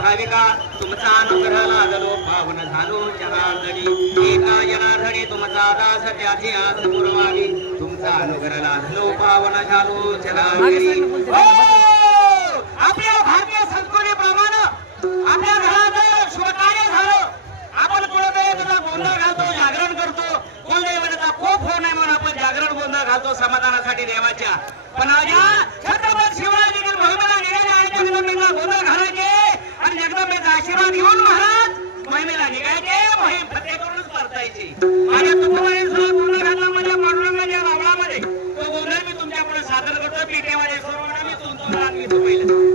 भाविका तुमचा अनुग्रह लागलो पावन झालो जनार्दनी एका जनार्दनी तुमचा दास त्याची आस पुरवावी तुमचा अनुग्रह लागलो पावन झालो जनार्दनी आपल्या भारतीय संस्कृतीप्रमाणे आपल्या घरात शुभकार्य झालं आपण कुलदैवताचा गोंधळ घालतो जागरण करतो कुलदैवताचा कोप होऊ नये म्हणून आपण जागरण गोंधळ घालतो समाधानासाठी देवाच्या पण छत्रपती शिवाजी मोहिमेला निघाले आणि जगदंबेला गोंधळ घालायचे आणि जगदंबेचा आशीर्वाद घेऊन महाराज मोहिमेला निघायचे मोहीम फतेह करूनच परतायचे माझ्या तुकोबाई गोंधळ घालण्यामध्ये पांडुरंगाच्या रावळामध्ये तो गोंधळ मी तुमच्या पुढे सादर करतो पेटेवाले सर्वांना मी तुमचं घेतो पहिलं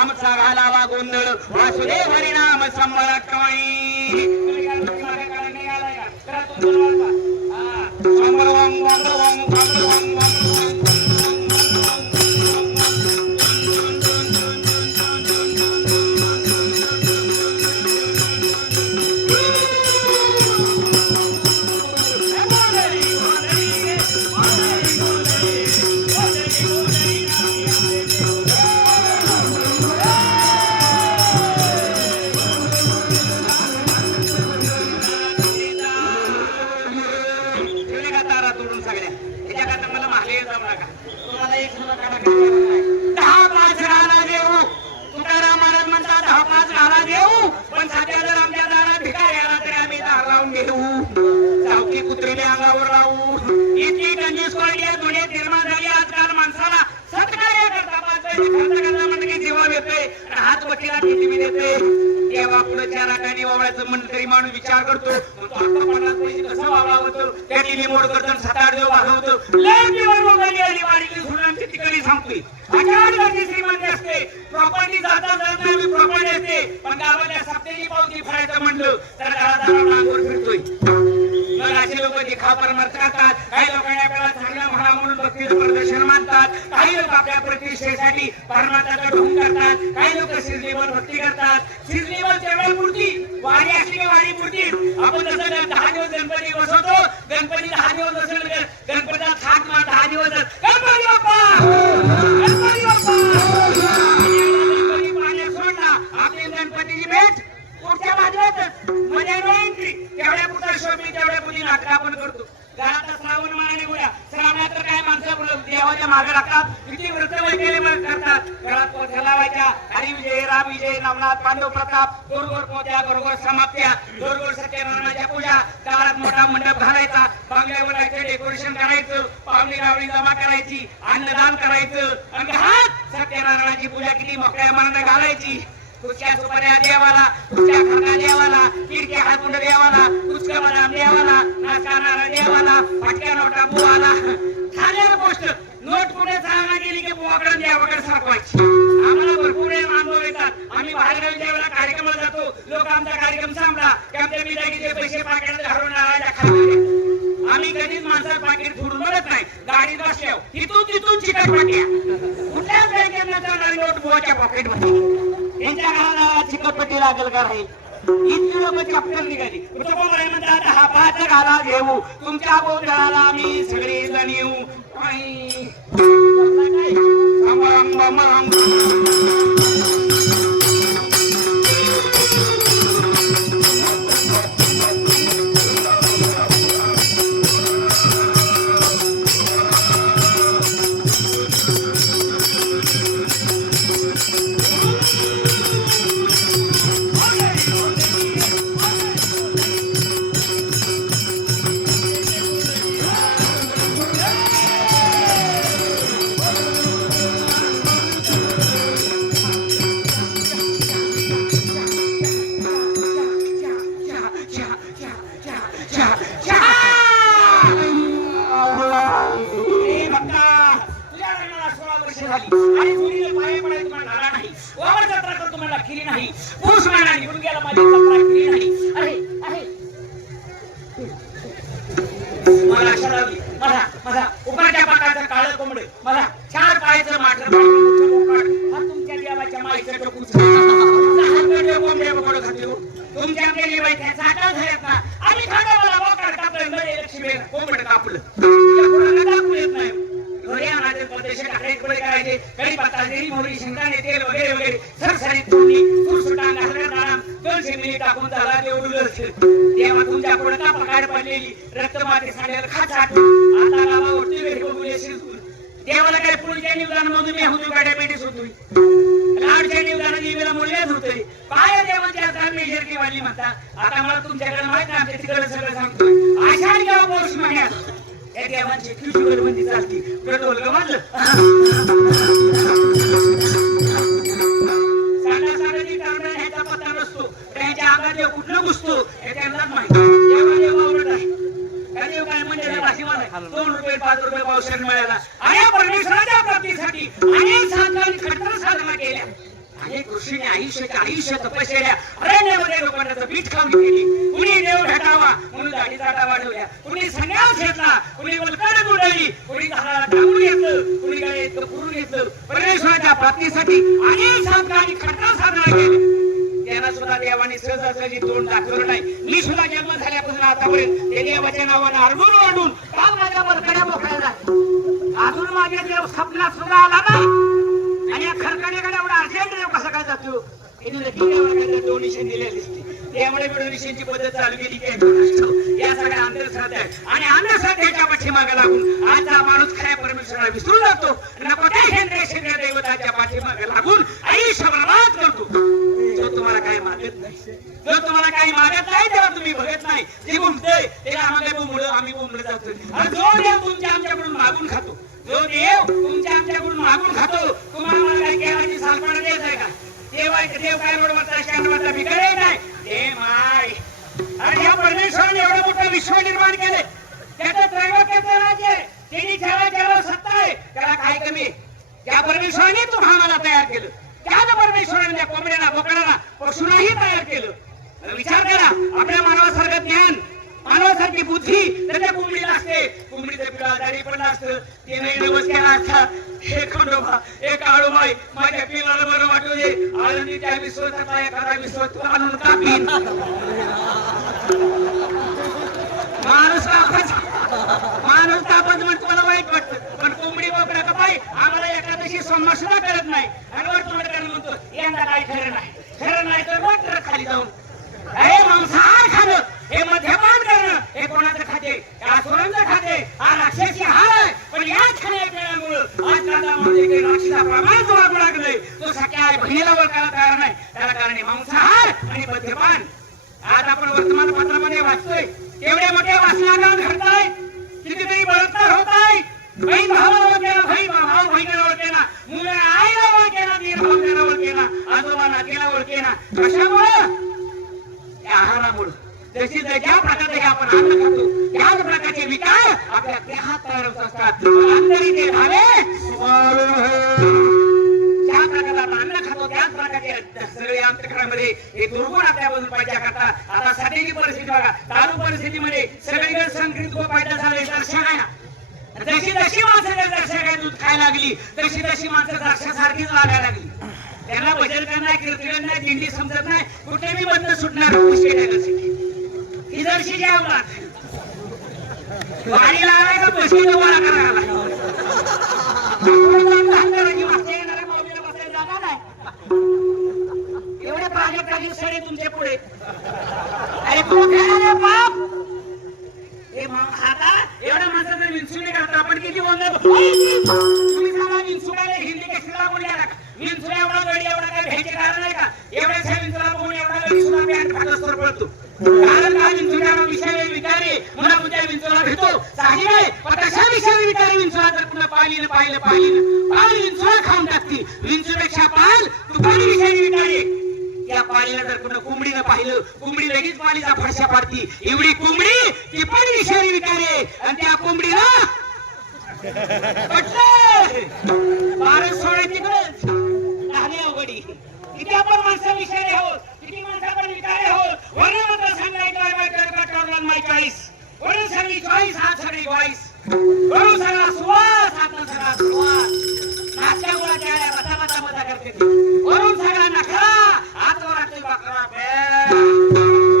आमचा घालावा गोंधळ वासुदेव हरिनाम संबळट कुत्रीने अंगावर लावू इतकी कंजूस पडली दुनियेत निर्माण झाली आजकाल माणसाला सत्कार्य करता खर्च करता म्हणजे की जीवा येतोय हात बटीला किती देते देवा पुढे चार आठाने वावळायचं म्हणलं तरी माणूस विचार करतो 50 पैसे कसं वावळावतो त्या टिली मोड करतो 7-8 देव वागवतो लय वाढली वाढली सुनांची तिकडे सांगतोय अचानक श्रीमंत असते प्रॉपर्टी जाता जाता आम्ही प्रॉपर्टी असते पण गावाच्या सप्तेची पावती फरायचं म्हणलं तर घरादारा मागवर फिरतोय मग असे लोक दिखा परमार्थ करतात काही लोकांनी आपल्याला चांगला म्हणा म्हणून भक्तीचं प्रदर्शन मानतात काही लोक आपल्या प्रतिष्ठेसाठी परमार्थाचा ढोंग करतात काही लोक सिजलीवर भक्ती करतात सिजलीवर तेवढ्या मूर्ती वारी असली की वारी मूर्ती आपण जसं 10 दिवस गणपती बसवतो गणपती 10 दिवस बसवलं गणपतीचा थाट 10 दिवस गणपती बाप्पा गणपती बाप्पा पाणी सोडला आपली गणपतीची भेट पुढच्या बाजूलाच मध्ये एंट्री तेवढ्या पुढचा शोभी तेवढ्या पुढे नाटक आपण करतो घरात श्रावण महिन्याने बोला श्रावणात तर काय माणसं देवाच्या मागे लागतात किती व्रत वगैरे करतात घरात पोथ्या लावायच्या हरी विजय राम विजय नवनाथ पांडव प्रताप गोरगोर पोथ्या गोरगोर समाप्त्या गोरगोर सत्यनारायणाच्या पूजा दारात मोठा मंडप घालायचा बांगल्यावर डेकोरेशन करायचं पावली रावळी जमा करायची अन्नदान करायचं आणि घरात सत्यनारायणाची पूजा किती मोकळ्या मनाने घालायची तुझ्या सुपाऱ्या देवाला तुझ्या खाना देवाला किरक्या हातुंड देवाला तुझका बदाम देवाला नाचकानारा देवाला फटक्या नोटा बुवाला झालेलं गोष्ट नोट कुठे चालना गेली की बुवाकडे देवाकडे सापवायची आम्हाला भरपूर अनुभव येतात आम्ही बाहेर देवाला कार्यक्रमाला जातो लोक आमचा कार्यक्रम संपला की आमच्या मिठाईचे पैसे पाकिटात घालून नारळाच्या खाली आम्ही आम्ही कधीच माणसाचं पाकिट फोडून बघत नाही. गाडीत बसल्यावर तिथून तिथून चिकटपट्ट्या, कुठल्याच बँकेत नसणारी नोट बुवाच्या पॉकेटमध्ये. त्यांच्या घराला चिकटपट्टी लागेल का राहील? इतकी लोक चप्पल निघाली. तुकोबराय म्हणतात हापाचा घाला घेऊ, तुमच्या गोंधळाला आम्ही सगळे जण येऊ. मला 4 पायाचं माठर तुमच्या देवाच्या माईचं टोकून तुमच्या आम्ही खंडोबाला बोकड कापलं, लक्ष्मी कोंबड कापलं, दाखवू येत नाही. घरी आणायचे परदेशी टाकायचे करायचे, कढीपत्ता, जिरी, मोहरी, शेंगदाणे, तेल वगैरे वगैरे सरसरीत फोडणी, सुरसुटांग, हलगर्जीपणा 200 मिली टाकून झाला देवा तुमच्या पुढे का पकाड पडलेली रक्तमाते सांडेल खात आता गावा उठती वेळी बघूया शिरतून देवाला काय पुढच्या निवदानामधून मी होतो गाड्या पेटीस होतोय, लाडच्या निवदाना देवीला मुळव्याच होतोय. काय देवाच्या हातात मेजरकी वाली म्हणता. आता मला तुमच्याकडे माहित नाही, आमच्या तिकडे सगळं सांगतोय. आषाढ गाव पौष महिन्यात या देवांची शुगर बंदी चालती. पेट्रोल गमाजलं साधा साधा टांगणा ह्याचा पत्ता नसतो, त्यांच्या अंगात देव कुठलं घुसतो हे त्यांनाच माहिती. देवा देवा आवडत आहे का देव काय म्हणजे भाषीवाला आहे. 2 रुपये 5 रुपये पावसाळ्यात मिळाला आणि परमेश्वराच्या प्राप्तीसाठी अनेक साधनांनी खडतर साधना केल्या. अनेक ऋषीने आयुष्य तपश्चर्या अरण्यामध्ये लोकांचं पीठ खाऊन केली. कुणी देव भेटावा म्हणून दाढी जाटा वाढवल्या, कुणी संन्यास घेतला, कुणी वलकड बुडवली, कुणी झाडाला टाकून घेतलं, कुणी गळे पुरून घेतलं. परमेश्वराच्या प्राप्तीसाठी अनेक साधनांनी खडतर साधना केल्या. त्यांना सुद्धा देवाने सहजासहजी तोंड दाखवलं नाही. मी सुद्धा जन्म झाल्यापासून आतापर्यंत ते देवाच्या नावानं आरडून ओरडून का माझ्या बरकड्या मोकळ्या अजून माझ्या देव स्वप्नात सुद्धा आला नाही. आणि या खरकड्याकडे एवढा अर्जंट देव कसा काय जातो? डोनेशन दिलेली दिसते. त्यामुळे डोनेशनची पद्धत चालू केली की या सगळ्या अंधश्रद्धा आहे. आणि अंधश्रद्धेच्या पाठीमागे लागून आजचा माणूस खऱ्या परमेश्वराला विसरून जातो. नको त्या शेंद्र दैवताच्या पाठीमागे लागून आयुष्य बर्बाद करतो. जो तुम्हाला काही मागत नाही, जो तुम्हाला काही मागत नाही तेव्हा तुम्ही बघत नाही. जे बोलतोय ते आम्हाला बोंबलं, आम्ही बोंबलं जातो. आणि जो देव तुमच्या आमच्याकडून मागून खातो, जो देव तुमच्या आमच्याकडून मागून खातो, तुम्हाला मला काही केळाची सालपणा द्यायचं आहे का? देव काय रोडवरचा स्टँडवरचा भिकारी नाही. हे माय आणि या परमेश्वराने एवढं मोठं विश्व निर्माण केले, त्याचं त्रैलोक्याचं राज्य, त्यांनी जगावर सत्ता आहे, त्याला काय कमी? त्या परमेश्वराने तुम्हाला तयार केलं, त्याच परमेश्वराने त्या कोंबड्याला, बोकडाला, पशुलाही तयार केलं. विचार करा, आपल्या मानवासारखं ज्ञान, मानवासारखी बुद्धी त्याच्या कोंबडीला असते. कोंबडीचं पिळा दाढी पण असतं. तिने नवस केला असता, हे खंडोबा, हे काळूबाई, माझ्या पिलाला बरं वाटू दे. आळंदीच्या विश्वासातला एखादा विश्व तू आणून कापीन. माणूस कापच म्हणतो मला वाईट वाटतं, पण कोंबडी बोकडा कपाई आम्हाला एखाद्याशी संवाद सुद्धा करत नाही. आणि वर म्हणतो यंदा काही खरं नाही, खरं नाही तर वाटर खाली जाऊन हे मांसाहार खाणं, हे मद्यपान करणं, हे कोणाचं खाते? या सोरांचं खाते. हा राक्षसी हार आहे. पण याच खाण्यापिण्यामुळं आज काळामध्ये राक्षसा प्रमाण जो वागू लागलंय, तो सख्या बहिणीला ओळखायला तयार नाही. त्याला कारण मांसाहार आणि मद्यपान. आज आपण वर्तमानपत्रामध्ये वाचतोय, एवढे मोठे वाचनालय घडताय, कितीतरी बलात्कार होताय. बहीण भावाला ओळखेना, भाऊ बहिणीला ओळखेना, मुलं आईला ओळखेना, दीर भाऊला ओळखेना, आजोबा नातीला ओळखेना. कशामुळं? आहारामुळे. जशी ज्या प्रकारे आपण अन्न खातो त्याच प्रकारचे विकार आपल्या देहात तयार होत असतात. अंतरी ते भावे ज्या प्रकारे आपण अन्न खातो त्याच प्रकारचे सगळे अंतःकरणामध्ये हे दुर्गुण आपल्यामधून पाहिजे करता आता सध्याची परिस्थिती बघा चालू परिस्थितीमध्ये सगळीकडे संकरित गो पैदा झाले दर्शक आहे जशी जशी माणसं दर्शक आहे दूध खायला लागली तशी तशी माणसं द्राक्षासारखीच लागायला लागली त्यांना भजन करणार कीर्तन नाही दिंडी समजत नाही कुठे मी बंद सुटणार ही जर्शी घ्यावं वाडी लावायचा पैसे गोळा करायला एवढे प्राजक्त सडे तुमच्या पुढे अरे बाप हे आता एवढ्या माणसाचं विंचुने करता आपण किती बोलणार तुम्ही सांगा विंचुड्याला हिंदी कशीला बोलल्या विंचुड्या एवढा गडी एवढा काय घ्यायचे कारण आहे का एवढ्याच्या विंचुला बघून एवढा विंचुला पॅन्ट फाटस्तर पडतो कारण का विंचुड्याला विषय विचारे मुला उद्या विंचुला भेटतो साधी आहे पण कशा विषय विचारे विंचुला जर पुन्हा पालीनं पाल विंचुला खाऊन टाकती विंचूपेक्षा पाल तू पाणी विषय विचारे त्या पालीला जर पुन्हा कोंबडीनं पाहिलं कोंबडी लगेच पालीचा फडशा पाडती एवढी कोंबडी ती पण विषय विचारे आणि त्या कोंबडीला अवघडी किती आपण माणसं विषारी आहोत किती माणसं आपण विचारे आहोत वरून मात्र सांगायचं माय चॉईस वरून सगळी चॉईस हात सगळी चॉईस वरून सगळा सुवास हात सगळा सुवास नाश्त्या गुळाच्या बता मजा करते वरून सगळा नखरा हात वाटतोय बकरा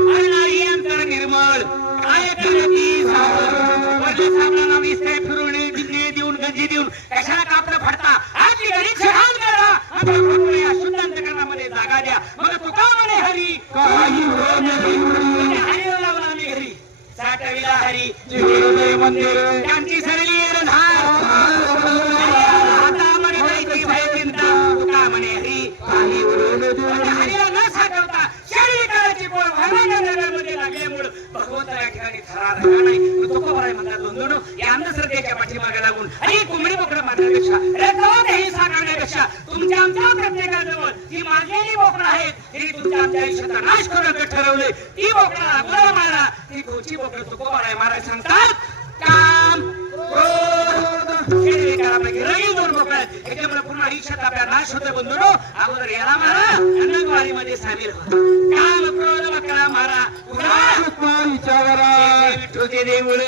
अरे नाही अंतर निर्मळ काय करती वरले साबणाला विस्ते फिरून देऊन गंजी देऊन कशाला कापड फाडता आपली घरी छान करा आपल्या शुद्ध अंतःकरणामध्ये जागा द्या मग तुका म्हणे हरी काही हरी लावला मी घरी साठविला हरी मंदिर त्यांची सरली आता म्हणे माहिती भय चिंता तुका म्हणे हरी काही हरीला न साठवता शरीराची पोळ मध्ये लागल्यामुळे भगवंत या ठिकाणी थरार नाही तुका भराय म्हणतात दोन या अंधश्रद्धेच्या पाठीमागे लागून आणि कोंबडी बोकडं मारण्यापेक्षा रक्तवात हिंसा करण्यापेक्षा तुमच्या आमच्या प्रत्येकाजवळ ती मारलेली बोकडं आहेत तरी तुमच्या आमच्या आयुष्याचा नाश करून ठरवले ती बोकडं अगोदर मारा ती पुढची बोकडं तुका भराय मारायला सांगतात काम रगील दोन बोकडं त्याच्यामुळे पुन्हा आयुष्यात आपल्या नाश होते बंधुनो अगोदर याला मारा अन्नद्वारीमध्ये सामील काम क्रोध बकरा मारा विठ्ठोचे देऊळ